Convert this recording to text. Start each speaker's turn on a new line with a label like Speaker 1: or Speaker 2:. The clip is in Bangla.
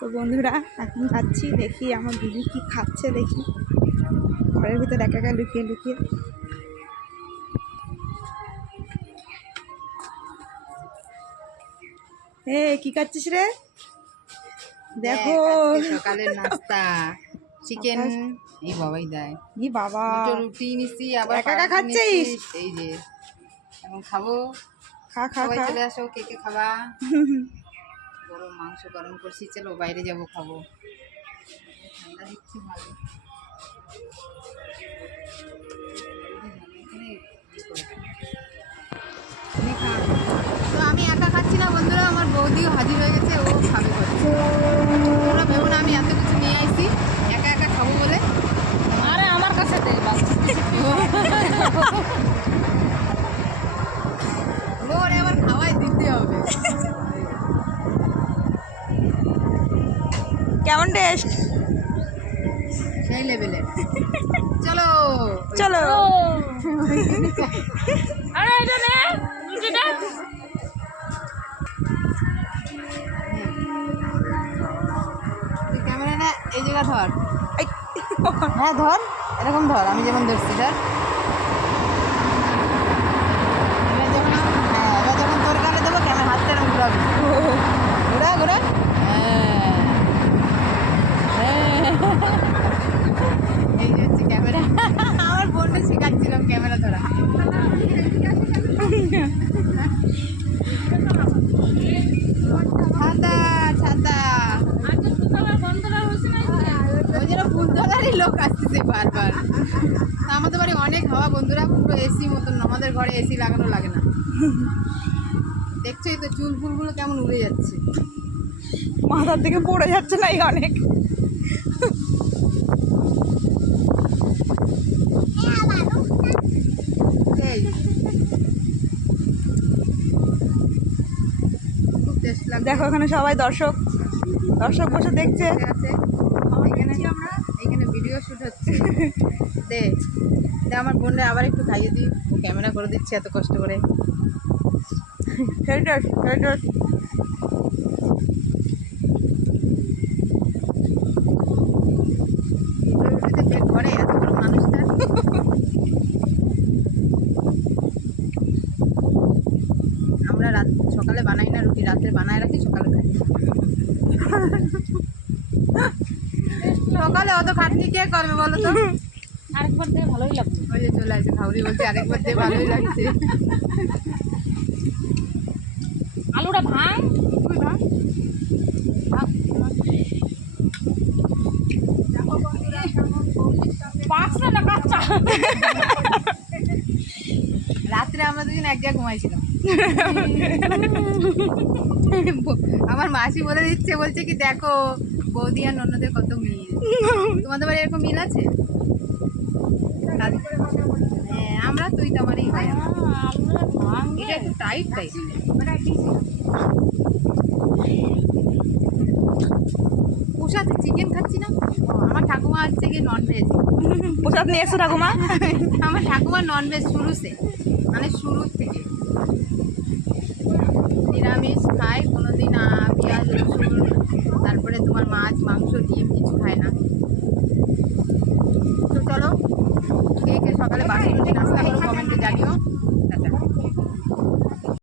Speaker 1: তো বন্ধুরা এখন যাচ্ছি দেখি আমার দিদি কি খাচ্ছে দেখি। ঘরের ভিতরে একা একা লুকিয়ে লুকিয়ে। এ কি খাচ্ছিস রে? দেখো।
Speaker 2: সকালের নাস্তা। চিকেন এই বাবাই দেয়।
Speaker 1: ই বাবা।
Speaker 2: রুটি নিছি আবার
Speaker 1: একা একা খাচ্ছিস?
Speaker 2: এই যে। এখন খাব।
Speaker 1: খা খা।
Speaker 2: চলে আসো কে কে খাবা? মাংস গরম করছি চলো বাইরে যাব খাব। ঠান্ডা দিচ্ছি ভালো।
Speaker 1: কেমন টেস্ট
Speaker 2: সেই লেভেলের চলো।
Speaker 1: চলো।
Speaker 3: আরে এটা নে
Speaker 2: তুই ক্যামেরা না এই জায়গা ধর। হ্যাঁ ধর। এরকম ধর আমি যেমন ধরছি ধর এবার যখন হ্যাঁ এবার যখন তোর গালে দেবো ক্যামেরা হাতটা এরকম ঘুরাবি ঘুরা ঘুরা হ্যাঁ হ্যাঁ। এই যে হচ্ছে ক্যামেরা আমার বোনটা ক্যামেরা ধরা ছাতা ছাতা।
Speaker 3: না
Speaker 2: ওই জন্য ফুলতলারই লোক আসতেছে আমাদের বাড়ি অনেক হাওয়া, বন্ধুরা পুরো এসি মতন, আমাদের ঘরে এসি লাগানো লাগে না। দেখছোই তো চুল ফুলগুলো কেমন উড়ে যাচ্ছে।
Speaker 1: মাথার থেকে পড়ে যাচ্ছে না অনেক
Speaker 2: এই খুব টেস্ট লাগছে
Speaker 1: দেখো এখানে সবাই দর্শক। দর্শক বসে দেখছে।
Speaker 2: এখানে আমরা? এখানে ভিডিও শুট হচ্ছে। দে দে আমার বোনরা আবার একটু খাইয়ে দিই। ও ক্যামেরা করে দিচ্ছে এত কষ্ট করে।
Speaker 1: হেল্টার হেল্টার
Speaker 2: রুটিতে পেট ভরে এত বড় মানুষটা আমরা রাত সকালে বানাই না রুটি রাত্রে বানায় রাখি সকালে খাই। সকালে অত খাটনি কে করবে বলো তো?
Speaker 3: আরেকবার দিয়ে ভালোই লাগবে।
Speaker 2: ওই যে চলে আসে খাউরি বলছে আরেকবার দিয়ে ভালোই লাগছে।
Speaker 3: আলুটা ভাঙ। পাঁচটা না কাঁচা
Speaker 2: রাত্রে আমরা দুজন এক জায়গায় ঘুমাইছিলাম। আমার মাসি বলে দিচ্ছে বলছে কি দেখো বৌদি আর ননদের কত মিল। তোমাদের বাড়ি এরকম মিল আছে? হ্যাঁ আমরা তুই তো
Speaker 3: ভাঙ।
Speaker 2: এটা একটু টাইট টাইট পোষাতে চিকেন খাচ্ছি না? আমার ঠাকুমা হচ্ছে কি ননভেজ
Speaker 1: প্রসাদ নিয়ে এসো ঠাকুমা।
Speaker 2: আমার ঠাকুমা ননভেজ শুরুতে মানে শুরুর থেকে।